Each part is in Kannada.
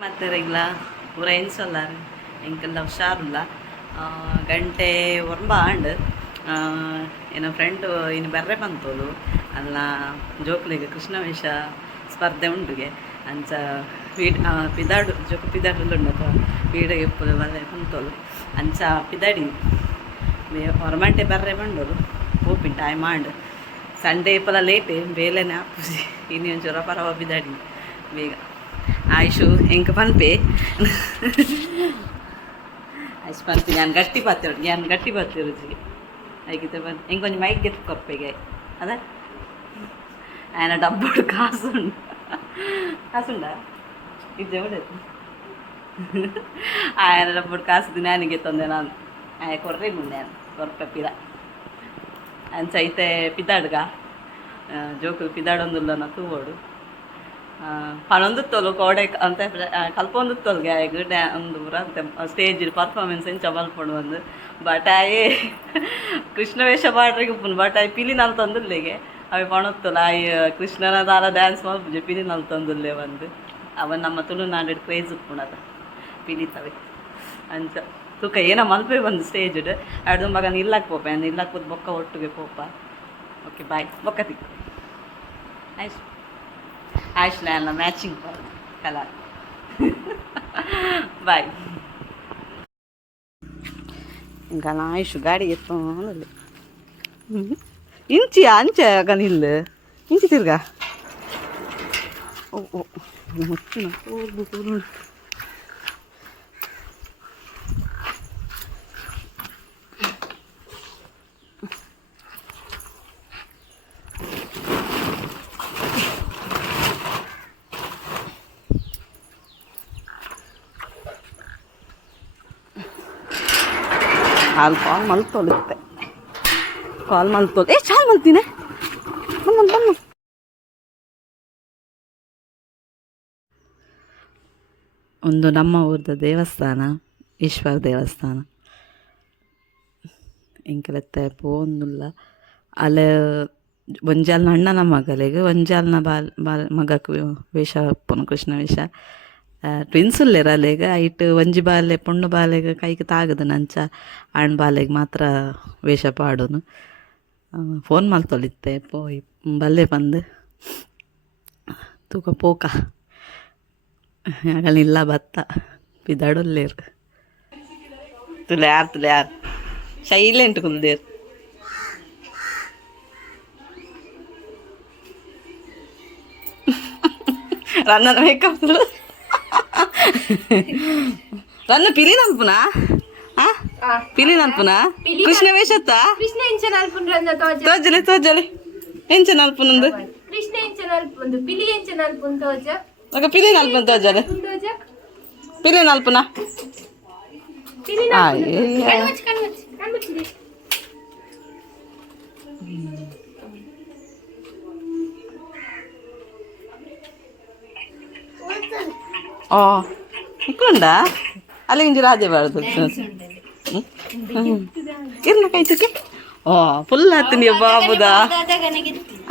ಮತ್ತೆ ಇಲ್ಲ ಪೂರ ಎನ್ಸಲ್ಲ ಎಂಕೆಲ್ಲ ಹುಷಾರಿಲ್ಲ. ಗಂಟೆ ಆಂಡ್ ಆ, ಏನೋ ಫ್ರೆಂಡು ಇನ್ನು ಬರ್ರೆ ಬಂತೋಲು ಅಲ್ಲ ಜೋಕ್ಲಿಗೆ ಕೃಷ್ಣವೇಷ ಸ್ಪರ್ಧೆ ಉಂಡುಗೆ ಅಂಚ ಪೀಡ್ ಪಿದಾಡು ಜೋಕು ಪಿದಾಡು ಉಂಡು ಅಥವಾ ವೀಡಿಗೆ ಬರ್ರೆ ಬಂತೋಲು ಅಂಚ ಪಿದಾಡಿ ಹೊರಮಂಟೆ ಬರ್ರೆ ಬಂಡೋಳು ಹೋಪಿನ್ ಟೈಮ್ ಮಾಡು ಸಂಡೇ ಪಲ ಲೇಟ್ ಬೇಲೆನೆ ಆಪುಸಿ ಇನ್ನು ಒಂಚೂರ ಪರವ ಬಿದಾಡಿ ಬೇಗ. ಆಯುಷು ಎಂಕ ಪನ್ಪೆ ಆಯ್ತು ಪನ್ಪಿ ನಾನು ಗಟ್ಟಿ ಪಾತಿರು ನಾನು ಗಟ್ಟಿ ಪಾತಿರು ಆಗಿತ್ತೆ ಬಂದು ಹೆಂಗೆ ಕೊಂಚ ಮೈಕ್ ಗೆತ್ತು ಕೊಪ್ಪೆಗೆ ಅದ ఆయన డబ్బుడు కాసుండు కాసుండా ఇది చూడదు ఆయన డబ్బుడు కాసు దినానికి ఎత్తుంది ನಾನು ఆయన కొర్రే ముండాను కొరప పిద అంచ అయితే పిదాడుగా ಜೋಕುಲು ಪಿದಾಡೊಂದುಲ್ಲ ತೂವೋಡು ಪಣೊಂದುತ್ತೋಲು ಕೋಡೆ ಅಂತ ಕಲ್ಪೊಂದುತ್ತೋಲು ಗ್ಯಾಗ್ ಡ್ಯಾ ಒಂದು ಪೂರ ಅಂತ ಸ್ಟೇಜ್ ಪರ್ಫಾರ್ಮೆನ್ಸ್ ಎಂಚ ಮಲ್ಪೊಂಡು ಒಂದು ಬಟ್ ಆಯೆ ಕೃಷ್ಣ ವೇಷ ಮಾಡ್ರಿಗೆ ಆಯ್ ಪಿಲಿ ನಾನು ತಂದುಲ್ಲೆಗೆ ಅವೆ ಪಣೊತ್ತೋಲು ಆಯ್ ಕೃಷ್ಣನ ದಾರ ಡ್ಯಾನ್ಸ್ ಮಲ್ಪುಜೆ ಪಿಲಿ ನಾನು ತಂದುಲ್ಲೆ ಒಂದು ಅವ ನಮ್ಮ ತುಳುನಾಡು ಕ್ರೇಜ್ ಉಪ್ಪುಣದ ಪಿಲಿತವೆ. ಅಂಚ, ತೂಕ, ಏನ ಮಲ್ಪೆ ಬಂದು ಸ್ಟೇಜ್ ಅಡ್ದು ಮಗ ನಿಲ್ಲಕ್ಕೆ ಪೋಪ ನಿಲ್ಲಕ್ಕೆ ಹೋದ್ ಬೊಕ್ಕ ಒಟ್ಟಿಗೆ ಪೋಪ. ಓಕೆ ಬಾಯ್ ಬೊಕ್ಕ ತಿಕ್ಕು. ஆஷ்லால மேட்சிங் பாருங்க கலர் బాయ్ ఇంకా నా ఆయుష్ గాడి ఎత్తాను ఇంచి అంచే కానీ ఇల్లు ఇంచి తిరగా ఓ ఓ వచ్చిన ಹಾಲು ಕಾಲ್ ಮಲ್ತು ಕಾಲ್ ಮಲ್ತು ತೊಲ್ ಎಷ್ಟು ಹಾಲು ಮಲ್ತೀನಿ? ಬಂದು ಒಂದು ನಮ್ಮ ಊರದ ದೇವಸ್ಥಾನ, ಈಶ್ವರ ದೇವಸ್ಥಾನ. ಎಂಕಲತ್ತೆ ಪೋಂದುಲ್ಲ ಅಲೆ ಒಂಜಾಲ್ನ ಅಣ್ಣನ ಮಗಳಿಗೆ ಒಂಜಾಲ್ನ ಬಾಲ್ ಬಾಲ್ ಮಗ ವೇಷ, ಪುನಃ ಕೃಷ್ಣ ವೇಷ. ಅಲೆಗ ಐಟ್ ಒಂಜಿ ಬಾಲೆ ಪೊಣ್ಣು ಬಾಲೆಗ ಕೈಗೆ ತಾಗದು ನಂಚ. ಅಣ್ಣ ಬಾಲೆಗೆ ಮಾತ್ರ ವೇಷ ಪಾಡೋನು. ಫೋನ್ ಮಲ್ತೊಳಿತ್ತೆ ಪೋಯ್, ಬಲ್ಲೆ ಬಂದು. ತೂಕ ಪೋಕ. ಆಗಲಿಲ್ಲ ಭತ್ತ. ಬಿದ್ದಾಡೊಲ್ಲೇರು ತುಲೆ ಯಾರು ತುಲೆ ಯಾರು ಸೈಲೆಂಟ್ ಕುಲ್ದೇರು ರನ್ನ ಮೇಕಪ್ ನನ್ನ ಪಿಲಿ ಅನ್ಪುನ ಪಿಲಿನ ಅನ್ಪುನ ಕೃಷ್ಣ ವೇಷತ್ತ? ಕೃಷ್ಣ ಇಂಚನ ಅನ್ಪುನ ರನ್ನ ತೋಜಲೆ ತೋಜಲೆ. ಎಂಚನ ಅನ್ಪುನಂದು ಕೃಷ್ಣ ಇಂಚನ ಅನ್ಪುಂದು ಪಿಲಿ ಎಂಚನ ಅನ್ಪುನ ತೋಜ ಆಗ ಪಿಲಿನ ಅನ್ಪುನ ತೋಜಲೆ. ಪಿಲಿನ ಅನ್ಪುನ ಪಿಲಿನ ಅನ್ಪುನ ಕಣ್ಣು ಮುಚ್ಚು ಕಣ್ಣು ಮುಚ್ಚು ಕಣ್ಣು ಮುಚ್ಚು ഓ ഇക്കുണ്ടാ അല്ലെങ്കിൽ രാജ പാടുന്നു ಇರ್ನ ಕೈತಕ್ಕೆ ಓ ಫುಲ್ ಹತ್ತಿನಿ ಬಾಬುದ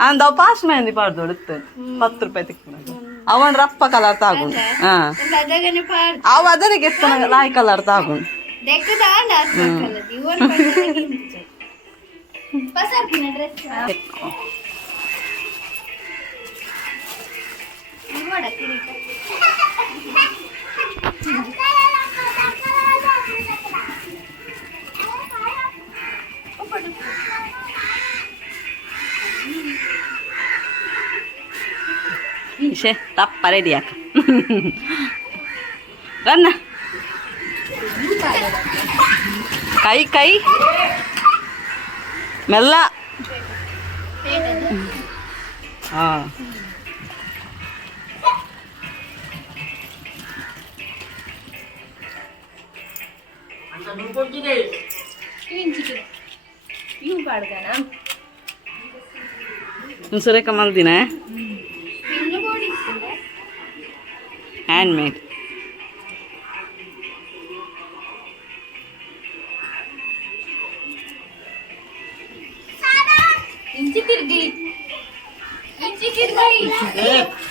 ಅಂದ ಅವ ಪಾಸ್ ಮಂದಿ ಪಾಡ್ದೋಡು ಹತ್ತು ರೂಪಾಯಿ ತಿಕ್ಕೊಂಡು ಅವನ ರಪ್ಪ ಕಲರ್ ತಾಗೊಂಡು ಹಾ. ಅವ ಅದನ್ನ ಗೆತ್ತ ಲಾಯಿ colour ತಾಗೊಂಡು dress ise tap pare dia. Kan? Kai kai. Mela? ah. ಹಾಂ ಕಮಲ್ ಬೋಡಿಸ್ತಿಲ್ಲ ಹ್ಯಾಂಡ್ ಮೇಡ್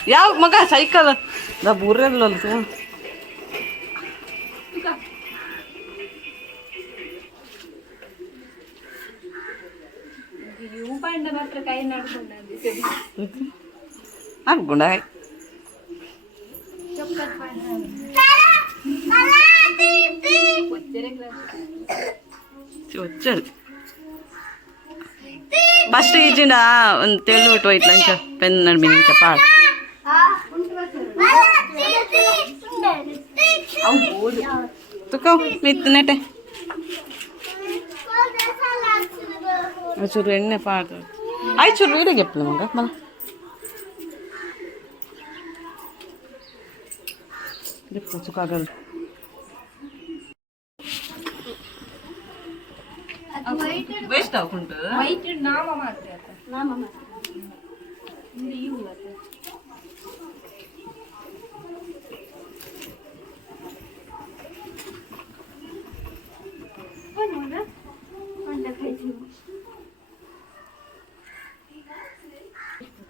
ಯಾವ ಮಗ? ಸೈಕಲ್. ದ ಬುರ್ರೆಲ್ಲ আর গুনাই వచ్చారు ఫస్ట్ ఇచ్చిండా తెలుగు టో ఇట్లా పెన్నాడు మీ నుంచి చెప్పాలి తుకో మెత్తునట్టే చూడు ఎన్నే పాడతాడు అవి చూడు వీడియో చెప్పలేదు మళ్ళీ Letzter Zuckergel. ವೇಸ್ಟ್ ಆಗುಂಟು ವೈಟ್ ನಾಮ ಮಾತ್ರ ನಾಮ ಮಾತ್ರ ಇಲ್ಲಿ ಇವು ಮಾತ್ರ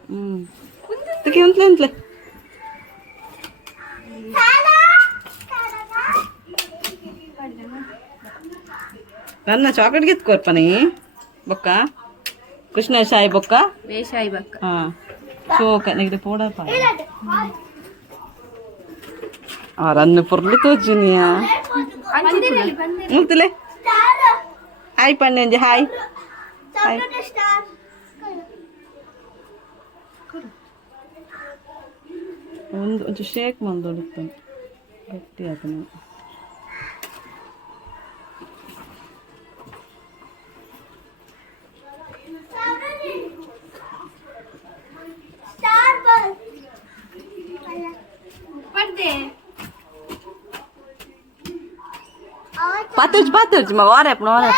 ಹ್ಮ್ ಒಂದ್ಲೆ ಒಂದ್ಲೆ ನನ್ನ ಚಾಕ್ಲೇಟ್ ಗಿತ್ಕೋರ್ಪನಿ ಬೊಕ್ಕ ಕೃಷ್ಣ ಶಾಯಿ ಬೊಕ್ಕ ವೇಷಾಯಿ ಬಕ್ಕ ಹಾ ಚೋಕ ನೆಗಡಿ ಪೋಡಪ್ಪ ಆ run Purli ತೋಜುನಿಯಾ ಬಂದಿರಲಿ ಬಂದಿರಲಿ ಮುಲ್ತಿಲೆ hi ಪಣ್ಣಂಜಿ hi hi ಒಂದು ಒಂಚೂರು ಶೇಕ್ ಮಂದೊಡುತ್ತೆ ಗಟ್ಟಿ ಅದನ್ನು பத்து பத்து வச்சுமா வார எப்போ வார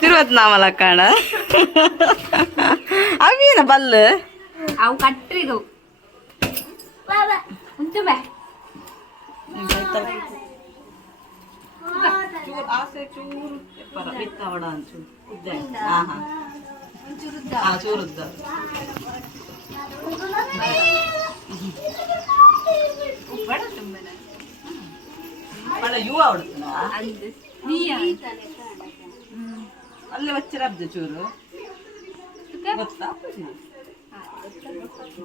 తిరుపతి నామలక్కాడ ಉದ್ದ ಕುಚ್ಚು ನೀನ ತಿರುಪತಿ ನಾಮ ತಿರುವತ್ನಾಮಲ ಕಾಣ ಅವೇನ ಬಲ್ಲು ಅವು ಕಟ್ರಿದು ಉಂಟು ಬಾ ಆಸೆ ಚೂರು ಪರ ಬಿತ್ತವಡ ಅಂಚೂರು ಉದ್ದ ಹಾ ಹಾ ಹಾ ಚೂರುದ್ದ ಬಡ ತುಂಬನ ಪಡ ಇವು ಅವಡುತ್ತಲ್ಲ ಅಂದು ನೀಯ ಅಲ್ಲಿ ವಚ್ಚಿರಬ್ದು ಚೂರು ಗೊತ್ತಾ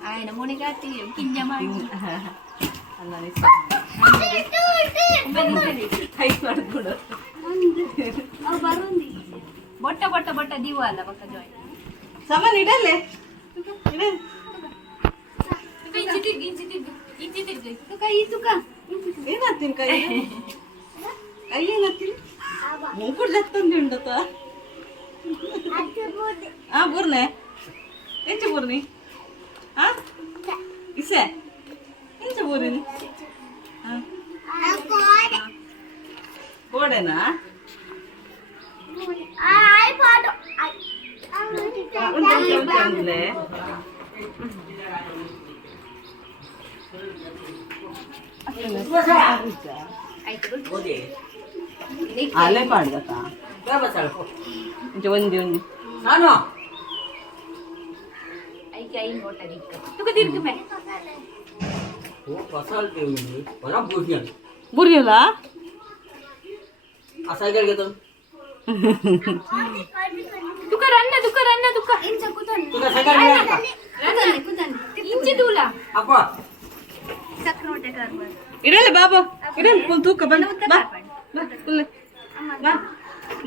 ఆయన మునిగాటి కింజ ಮಾಡಿ ಅಲ್ಲ ಕೈ ಮಾಡ್ಕೊಡು ಬೊಟ್ಟ ಬೊಟ್ಟ ಬೊಟ್ಟ ದೀವ ಅಲ್ಲ ಪಕ್ಕ ಜಾಯ್ ಸಾಮಾನ್ ಇಡಲ್ಲೇ ಇಡೆ ಇಂಚಿ ತಿರ್ಗಿ ಇಂಚಿ ತಿರ್ಗಿ ಇಂಚಿ ತಿರ್ಗಿ ತುಕ ಈ ತುಕ ಏನಾಗ್ತೀನಿ ಕೈ ಕೈ ಏನಾಗ್ತೀನಿ ಮೂಕುಡ್ ಜತ್ತಂದಿ ಉಂಡತ ಆ ಬೂರ್ನೆ ಎಂಚ ಬೂರ್ನಿ ಆ ಇಸೆ ಎಂಚ ಬೂರಿನಿ ಗೋಡೆನಾ ಉಂಟು ಉಂಟು ಉಂಟು ಉಂಟ್ಲೆ ಆಯ್ತು ಅಲ್ಲೇ ಪಾಡ್ದಕ್ಕ ಇಂಚ ಒಂದಿ ಒಂದಿ ನಾನು ಐಕೆ ಐನ್ ಬೊಟ್ಟ ದಿಕ್ಕ ತುಕ ತಿರ್ಗಿ ಬೇ ಹೊಸ ಹೊರ ಬೂಟಿ ಬುರಿಯಲ್ಲ ಅಸಾಗಲ್ಗೆ ತುಕ ರನ್ನ ತುಕ ರನ್ನ ತುಕ ಇಂಚ ಕುತನ್ ತುಕ ಸಗಲ್ ರನ್ನ ಕುತನ್ ಇಂಚಿ ದೂಲ ಅಪ್ಪ ಸಕ್ರೋಟೆ ಕಾರ್ಬನ್ ಇಡಲ್ಲ ಬಾಬಾ ಇಡಲ್ಲ ಫುಲ್ ತೂಕ ಬಂದು ಬಾ ಬಾ ಫುಲ್ ಬಾ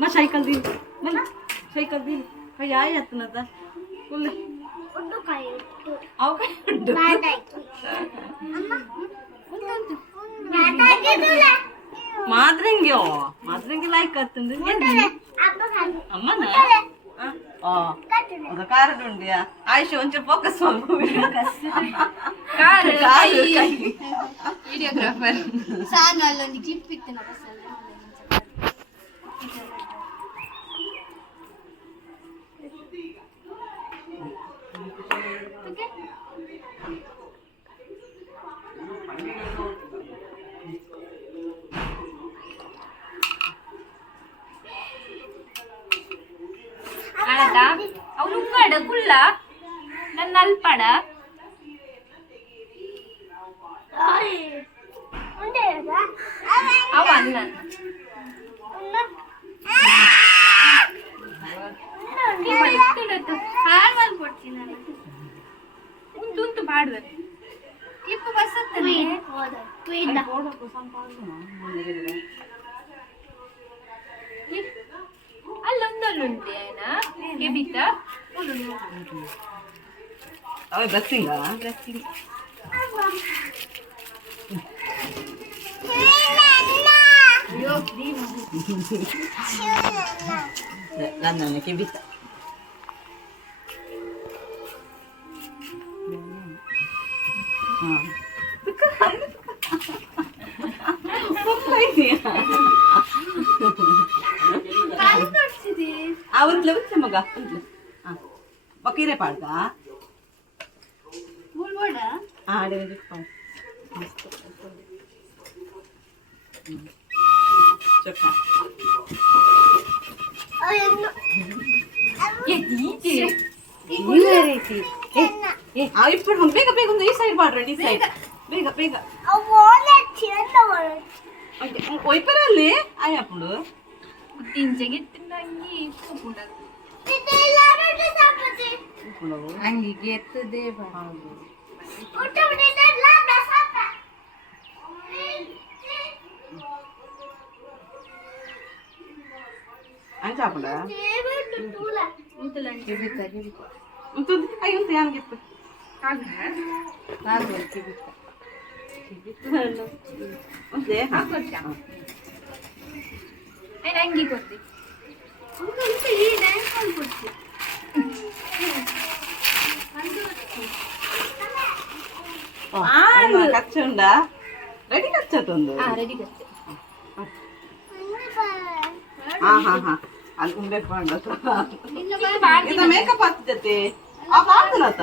ಬಾ ಸೈಕಲ್ ದಿ ಮುನ್ನ ಸೈಕಲ್ ದಿನ ಕೈ ಆಯ್ ಒಂದು ಕೈ ಇಟ್ಟು. ಅಮ್ಮ ಒಂದು ಮಾದ್ರಂಗ್ಯೋ? ಲೈಕ್ ಅಮ್ಮನ? ಅದು ಕಾರ್ ಉಂಡಿಯಾ ಫೋಕಸ್ ಮಾಡ್ಕೋ ವಿಡಿಯೋಗ್ರಾಫರ್ ಸಾನು ಅಲ್ಲೊಂದು ಕ್ಲಿಪ್ ಇತ್ತು ಕುಲ್ಲ ನನ್ನ ಅಲ್ಪಡ ಅವ ಅನ್ನ. ಹಾಳು ಮಾಡ್ಕೊಡ್ತೀನಿ ನಾನು. ಉಂಟು ಉಂಟು ಮಾಡುವೆ ಇಪ್ಪ ಬಸ್ ఉండే ఆయన కేబిత అవి dressing dressing kibita. Ah. Bukan. Bukan. Bukan. Bukan ya. ಒಂದ್ಲೆ ಹಾಂ ಬಕೀರೆ ಪಾಡ್ದ ಆ ಅಡೆ ಒಂದು ಪಾಡ್ ಚೊಕ್ಕ ಆ ఇప్పుడు ಹಂಗೆ ಬೇಗ ಬೇಗ ಒಂದು ಈ ಸೈಡ್ ಮಾಡ್ರಿ ಈ ಸೈಡ್ ಬೇಗ ಬೇಗ ಒಯ್ಪರಲ್ಲಿ ಆಯಪ್ಪುಡು ಇಂಚೆಗೆ ತಿನ್ನಂಗಿ ಕೂಪುಂಡದು Anggi gitu deh, Bang. Untuk కొద్ది ಕಚ್ಚುಂಡ ರೆಡಿ ಕಚ್ಚತ್ತೊಂದು రెడీ కొద్ది ಹಾ ಹಾ ಹಾ ಅಲ್ಲಿ ಉಂಡೆ ಪಾಂಡ ಇಂದ ಮೇಕಪ್ ಆಗ್ತೈತೆ ಆ ಪಾಡ್ದಲತ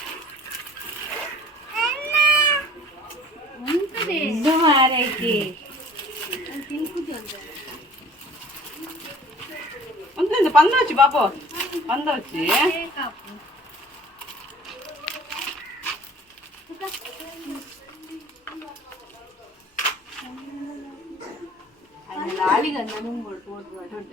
ಮಾರೈತಿ ಒಂದು ಪಂದ వచ్చి ಬಾಬು ಪಂದ వచ్చి ಲಾಳಿಗಂದ ಮುಂಗೋಡು ಹೋಗುವ ದೊಡ್ಡ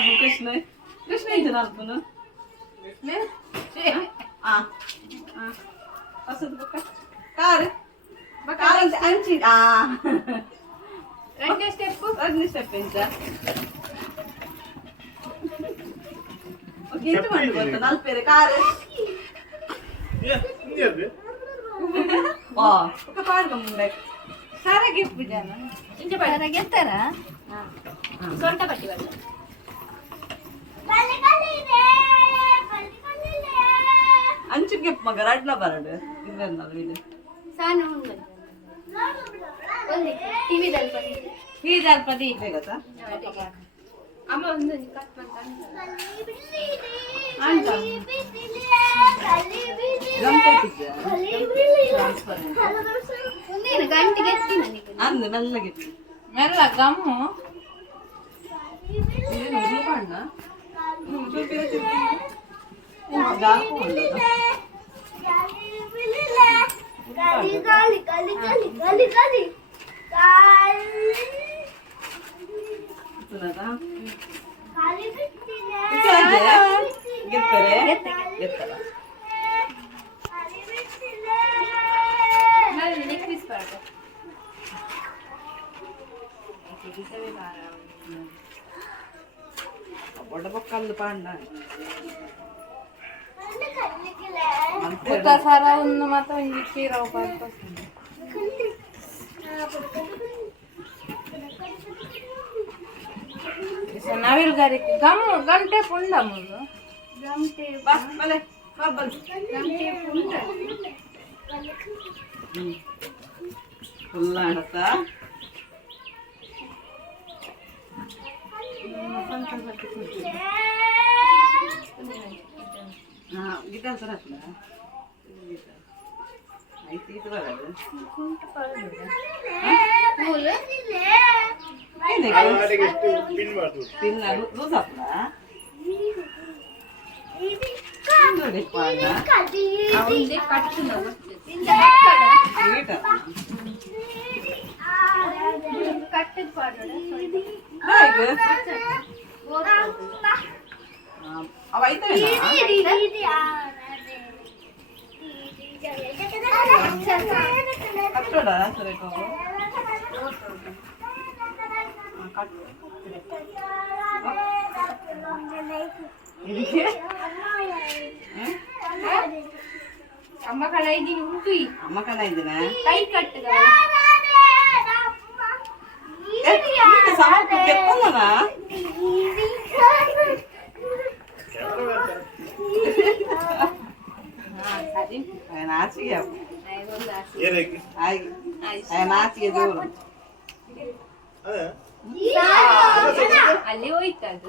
ಕೃಷ್ಣ ಇದ್ದಾನ ಅಲ್ಪು ಕೃಷ್ಣ ಕೃಷ್ಣ ಇದ್ದಾನ ಅಲ್ಪನು ಆ ಆ ಹೊಸದು ಬಕ್ಕ ಕಾರ್ ಕಾರ್ ಅಂತ ಅಂಚಿ ಆ రెండో స్టెప్ ರಜನಿ ಸ್ಟೆಪ್ ಎಂತ ಓಕೆ ಎಂತ ಮಾಡಿ ಗೊತ್ತಾ ನಲ್ಪೇರೆ ಕಾರ್ ಓ ఒక పాడుగా ముందే ಸಾರಿಗೆ ಪೂಜಾನ ఇంచ పడ ಗೆತ್ತಾರ సొంట పట్టి వాళ్ళ அஞ்சுக்கு மக ரெட்ல பரடு இதுல இருந்தாலும் வீடு ಟಿವಿ ದಲ್ಪತಿ. ಬೇಕಾ ಅಮ್ಮ ಒಂದು ನನಗೆ ಅಂದು ಮೆಲ್ಲ ಗಮ್ಮು. ಉರುಳು ಬಣ್ಣ ಜಾಕು ಉಂಟು ಗಾಲಿ ಗಾಲಿ ಗಾಲಿ ಗಾಲಿ ಗಾಲಿ ಗಾಲಿ ಸುನದ ಗಾಲಿ ಬಿಟ್ಟಿಲ್ಲ ಗೆಪ್ಪರೆ ಗೆತ್ತಲ್ಲ ಗಾಲಿ ಬಿಟ್ಟಿಲ್ಲ ಮೇಲೆ ನೆಕ್ ಪೀಸ್ ಬಾರ್ದು ಒಡಬಕ್ಕಲ್ಲು ಪಾಂಡ ಬುದ್ಧ ಸರ ಒಂದು ಮತ್ತೆ ಒಂದು ಚೀರ ಬರ್ಕೊಂಡು ನವಿಲ್ ಗಾರಿಗೆ ಗಮ್ಮು ಗಂಟೆ ಪುಂಡ ಮುಗು ಬಾ ಬಲೆ ಬಾ ಬಲ್ ಫುಲ್ ಆಡತ್ತ ಹಾ ಗಿಟಾರ್ ಸರ ಕಟ್ಟದ ಪಾಡೋಣ ಹಾಗೆ ಅವ ಐತವೇನಾ కట్టుడా సరే బాబు అమ్మ కళ ఇది ఉంటుంది అమ్మ కళ ఇదినా కై కట్టుదా తెప్పుందా ನಾಚಿಗೆ ಒಂದು ಆಸೆ. ಆಗಿ ನಾಚಿಗೆ ದೂರ ಅಲ್ಲಿ ಹೋಯ್ತು ಅದು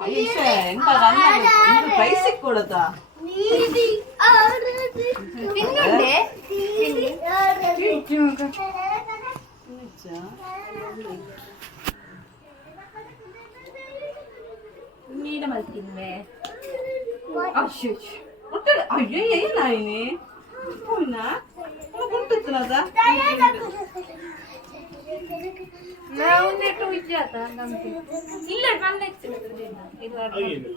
ಅಯ್ಯೋ ಎಂತ Yenemezsin be. Aşıç. Orada ayı yayın aynı. Oyna. Ama bunu da sıra da. Ben onu da uyuyacaktım. İller ben de istemedim. Hayır.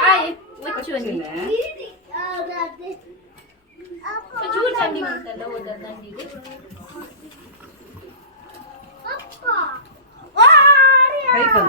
Hayır. Bakıyorum. చూడండి వదలండి పైకల్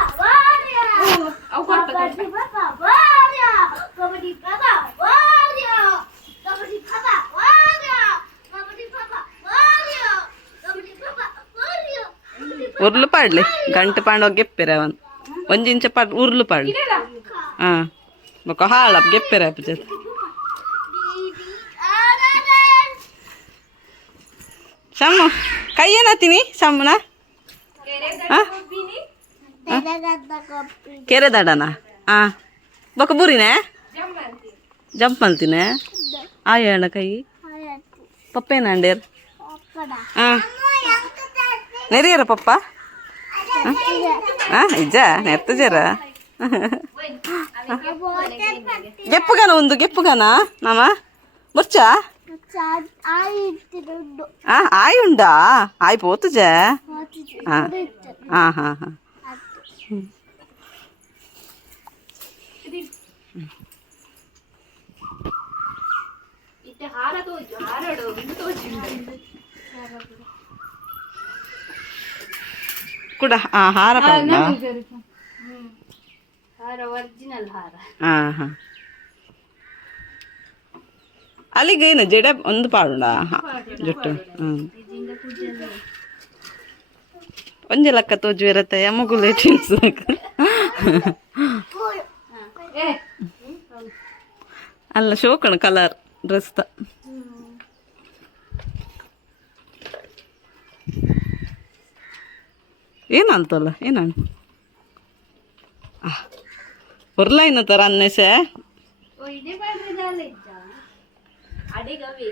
ಉರ್ಲು ಪಾಡ್ಲಿ ಗಂಟು ಪಾಂಡ ಗೆಪ್ಪೆರೆ ಅವನ್ ಒಂಜಿಂಚ ಪಾಡ್ ಉರ್ಲು ಪಾಡ್ಲಿ ಹಾ ಬೊಕ್ಕ ಹಾಳ ಗೆಪ್ಪೆರೆ ಅಪ್ಪಜತ್ ಸಮ್ಮ ಕೈ ಏನತ್ತೀನಿ ಸಮ್ಮನ ಕೆರೆ ದಡನ ఒక ಬುರಿನೇ ಜಂಪ್ ಅಂತೀನೆ ಆಯ ಅಣ್ಣ ಕೈ ಪಪ್ಪೇನ ಅಂಡೇರ್ ಹಾಂ ನೆರಿಯರ ಪಪ್ಪ ಹಾಂ ನಿಜ ನೆತ್ತಜರ ಗೆಪ್ಪುಗನ ಒಂದು ಗೆಪ್ಪುಗನ ನಮ್ಮ ಮುರ್ಚ ಆಯ್ ಉಂಡಾ ಆಯ್ ಪೋತುಜ ಹಾಂ ಹಾಂ ಹಾಂ ಹಾಂ ಇತ್ತೆ ಹಾರ ತೋಜು ಹಾರಡು ಇದು ಕೂಡ ಆ ಹಾರ ಹಾರ ಒರಿಜಿನಲ್ ಹಾರ ಹಾಂ ಹಾಂ. ಅಲ್ಲಿಗೆ ಏನು ಜಡ ಒಂದು ಪಾಡುಂಡ ಜುಟ್ಟು. ಹ್ಞೂ ಒಂಜೆ ಲಕ್ಕ ತೋಜು ಇರತ್ತೆ ಮಗುಲೆ ಟಿನ್ಸ್ ಅಲ್ಲ ಶೋಕಣ ಕಲರ್ ಡ್ರೆಸ್ ಏನಂತಲ್ಲ ಏನಂತ ಜಾಲ ಇಜ್ಜ ಅಡಿಗವೇ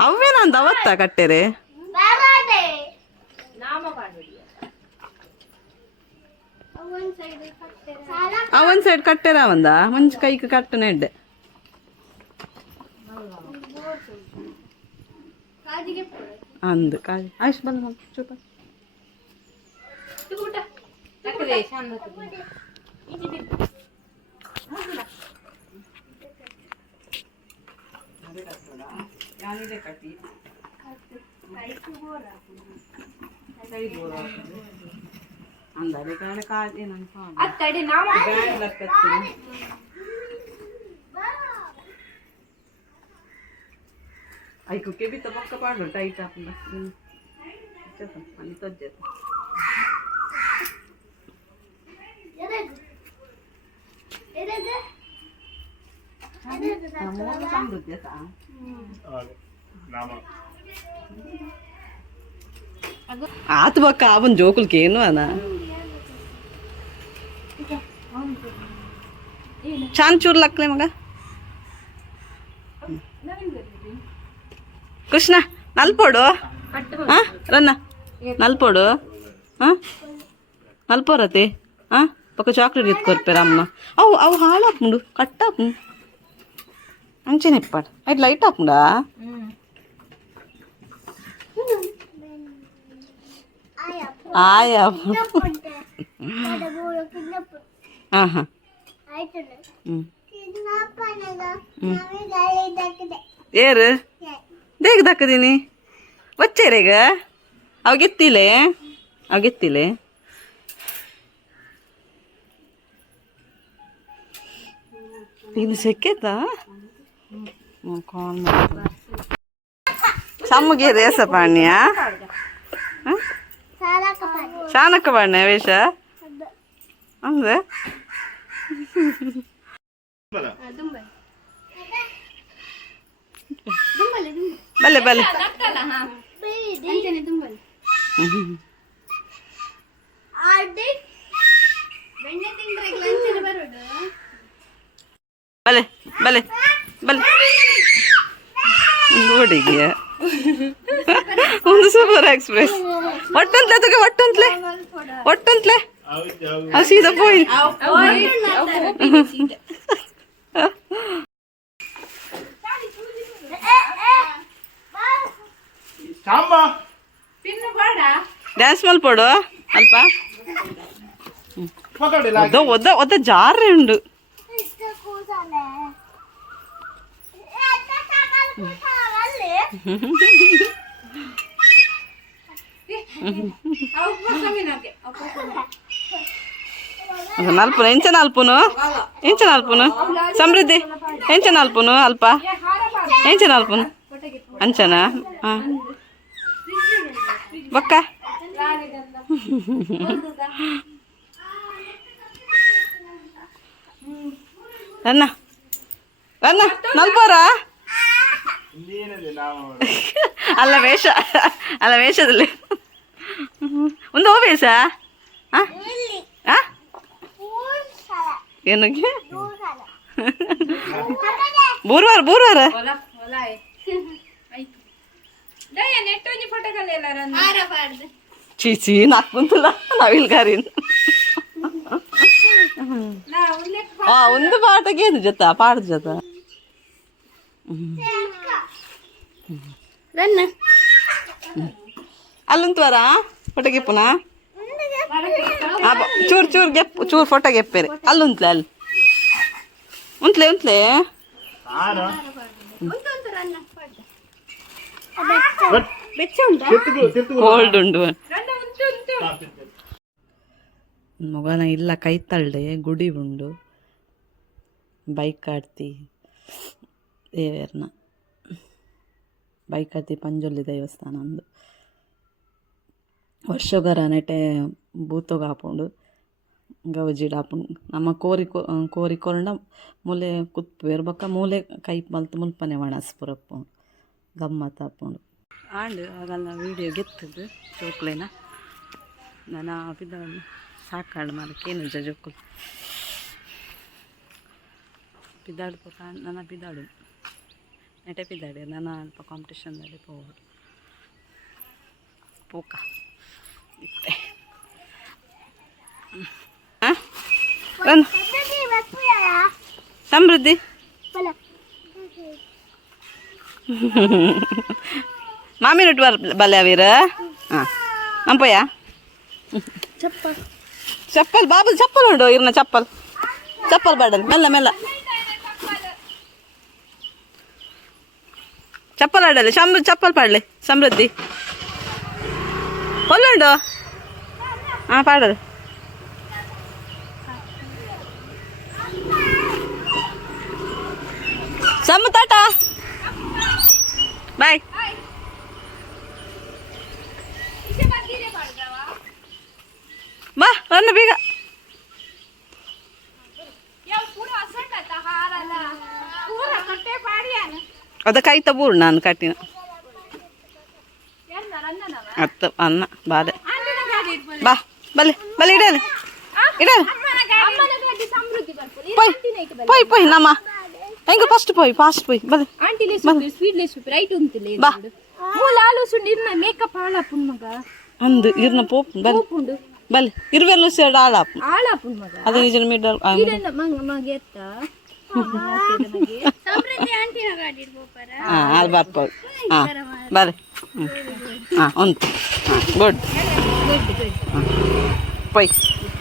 ಅವೇನಂತ ಅವತ್ತ ಕಟ್ಟೆರೆ? ಒಂದ್ ಸೈಡ್ ಕಟ್ಟೆರ ಅವಂದ ಮಂಚ ಕೈಕ್ ಕಟ್ಟನೆ ಇಡ್ಡೆ అందు కాదు ఆయుష్ బంధం చూప అందరి కాడ కాదేనంటే ತಕ್ಕದೆ ಚಂದ ಅಂದಾರೆ ಕಾಲ ಕಾಯಿ ಏನಂತ ಅತ್ತಡಿ ನಾಮ ಐ ಕುಕ್ಕೆ ಬಿತ್ತ ಪಕ್ಕ ಪಾಡು ಟೈಟ್ ಹಾಕೊಂಡ ಮನೆ ತೊಜ್ಜೆ ಹಾಗೆ ನಾಮ ಆತ ಬಕ್ಕ ಅವನ್ ಜೋಕುಲ್ಕೆ ಏನು ಅನ ಚಾನ್ కృష్ణ నల్పోడు? రన్న. నల్పోడు? నల్పోరతి ఒక చాక్లెట్ ఎత్తుకోరిపోయారు అమ్మ అవు అవు హాళాపుడు కట్ ఆపు మంచి చెప్పాడు అటు లైట్ ఆపుడా ఏరు? ದೇಗದಾಕಿದೀನಿ ಬಚ್ಚೇರೇಗ ಅವಾಗೆತ್ತಿಲೆ ಅವಾಗೆತ್ತಿಲೆ ಇದು ಸೆಕೆತಾ ಕಾಲ್ ಮಾಡ್ತಾರೆ ಸಮ್ಮಗೆ ರೇಸ ಪಾಣ್ಯ ಶಾನಕ ಪಾಣ್ಯ ವೇಷ? ಅಂದ್ರೆ ಬಲ್ಲೆ ಬಲ್ಲೆ ಬಲೆ ಬಲೆ ಬಲೆ ಒಂದು ಹುಡುಗಿಯ ಒಂದು ಸೂಪರ್ ಎಕ್ಸ್ಪ್ರೆಸ್ ಒಟ್ಟಂತ್ಲೆ ಅದಕ್ಕೆ ಒಟ್ಟಂತ್ಲೆ ಒಟ್ಟಂತ್ಲೆ ಆ ಪೋಯ್ ಪೋಯಿ ಡ್ಯಾನ್ಸ್ ಮಲ್ಪೋಡು ಅಲ್ಪ ಪಕಡಿಲ್ಲ ಒದ್ದ ಒದ್ದ ಒದ್ದ ಜಾರ್ರೆ ಉಂಡು ಅದು ನಲ್ಪುನ ಎಂಚ ನಲ್ಪುನು ಎಂಚ ನಲ್ಪುನು ಸಮೃದ್ಧಿ ಎಂಚ ನಲ್ಪುನು ಅಲ್ಪ ಎಂಚ ನಲ್ಪುನು ಅಂಚನ ಹಾಂ ಬಕ್ಕ ರನ್ನ ರನ್ನ ನಲ್ಪೋರ ಇನ್ನೇನಿದೆ ನಾವು ಅಲ್ಲ ವೇಷ ಅಲ್ಲ ವೇಷದಲ್ಲಿ ಒಂದು ಹೋ ವೇಷ ಹಾಂ ಹಾಂ ಏನಕ್ಕೆ ಬೂರ್ವಾರ ಬೂರ್ವಾರ ಚೀಚಿ ನಾಕ್ ಕುಂತಲ್ಲ ನವಿಲ್ಗಾರಿನ ನಾ ಉಲ್ಲೇಖ ಆ ಒಂದು ಪಾಟಗೆ ಇದು ಜೊತೆ ಪಾಡದ ಜೊತೆ ರನ್ನ ಅಲ್ಲುಂತುವರ ಫೋಟೋ ಗೆಪ್ಪುನ ಚೂರ್ ಚೂರ್ ಗೆಪ್ ಚೂರ್ ಫೋಟೋ ಗೆಪ್ಪೇರೆ ಅಲ್ಲುಂತ್ಲೆ ಅಲ್ಲಿ ಉಂತ್ಲೆ ಉಂತ್ಲೆ ಕೋಲ್ಡ್ ಉಂಡು ಮಗನ ಇಲ್ಲ ಕೈ ತಳ್ಳೆ ಗುಡಿ ಉಂಡು. ಬೈಕ್ ಆಡ್ತಿ ದೇವೇರ್ನ. ಬೈಕ್ ಆಡ್ತಿ ಪಂಜೊಲ್ಲಿ ದೇವಸ್ಥಾನ ಅಂದು. ವರ್ಷಗರ ನೆಟೆ ಬೂತೋಗ ಹಾಪುಂಡು ಗೌಜಿಡ್ ಹಾಪುಂಡು. ನಮ್ಮ ಕೋರಿ ಕೋರಿ ಕೊರಂಡ ಮೂಲೆ ಕುತ್ ಬೇರ್ಬಕ್ಕ ಮೂಲೆ ಕೈ ಮಲ್ತು ಮುಲ್ಪನೆ ಒಣಸ್ಪುರಪ್ಪು ಗಮ್ಮತ್ ಹಾಪುಂಡು ಆಂಡ್ ಆಗಲ್ಲ ವೀಡಿಯೋ ಗೆತ್ತದು ಜೋಕ್ಲೇನ ನಾನು ಬಿದ್ದ ಸಾಕಾಡು ಮಾರಕ್ಕೇನು ಜಜಕ್ಕೂ ಬಿದ್ದಾಡು ಪಕ್ಕ ನನ್ನ ಬಿದ್ದಾಡು ನೆಟೆ ಬಿದ್ದಾಡೆ ನನ್ನ ಅಲ್ಪ ಕಾಂಪಿಟೇಷನ್ನಲ್ಲಿ ಹೋಗೋದು ಪೋಕ. ಇತ್ತೆ. ಸಮೃದ್ಧಿ ಮಾಮಿ ರೊಟ್ಟಿ ಬರ್ ಬಲ್ಲೆ ಅವೀರ ಹಾಂ ಅಂಪಯ್ಯ ಚಪ್ಪಲ್ ಬಾಬು ಚಪ್ಪಲ್ ಉಂಡು ಇರ್ನ ಚಪ್ಪಲ್ ಚಪ್ಪಲ್ ಬಾಡಲ್ ಮೆಲ್ಲ ಮೆಲ್ಲ ಚಪ್ಪಲ್ ಆಡಲಿ ಸಮೃದ್ಧಿ ಚಪ್ಪಲ್ ಪಾಡಲಿ ಸಮೃದ್ಧಿ ಹೊಲ್ಲುಂಡು ಹಾಂ ಪಾಡಲ್ ಸಮ್ಮ ತಾಟ ಬಾಯ್ ಬಾ ರನ್ನ ಬೀಗ ಅದಕ್ಕಾಯ್ತ ಬೂರು ನಾನು ಕಟ್ಟಿನ. ಅತ್ತ ಅನ್ನ ಬಾದೆ ಬಾ ಬಲ್ಲಿ ಬಲ್ಲಿ ಇಡಲಿ. ಇಡಲಿ. ಪೊಯ್ ಪೊಯ್ ಪೊಯ್ ನಮ್ಮ ಹೆಂಗ ಫಸ್ಟ್ ಪೊಯ್ ಫಾಸ್ಟ್ ಪೊಯ್ ಬಲೆ ಆಂಟಿಲೆ ಸೂಪರ್ ಸ್ವೀಟ್ಲೆ ಸೂಪರ್ ರೈಟ್ ಉಂತಿಲ್ಲ ಬಾ. ಮೂಲ ಆಲು ಸುಂಡಿ ಇರ್ನ ಮೇಕಪ್ ಹಾಳಾಪುನ್ ಮಗ ಅಂದು ಇರ್ನ ಪೋಪ್ ಬಲೆ ಪುಂಡು ಬಲೆ ಇರುವೆಲ್ಲ ಸೇಡ್ ಆಳಾಪ್ ಹಾಳಾಪುನ್ ಮಗ ಅದು ನಿಜ ಮಿಡಲ್ ಇದನ್ನ ಮಂಗ ಮಗ ಎತ್ತ ಸಮೃದ್ಧಿ ಆಂಟಿನ ಗಾಡಿ ಇಡ್ಬೋಪಾರ ಹಾಂ ಅಲ್ಲಿ ಬರ್ಬೋದು ಹಾಂ ಬಲೆ ಹ್ಞೂ ಹಾಂ ಉಂಟು ಹಾಂ ಗುಡ್ ಹಾಂ ಪೊಯ್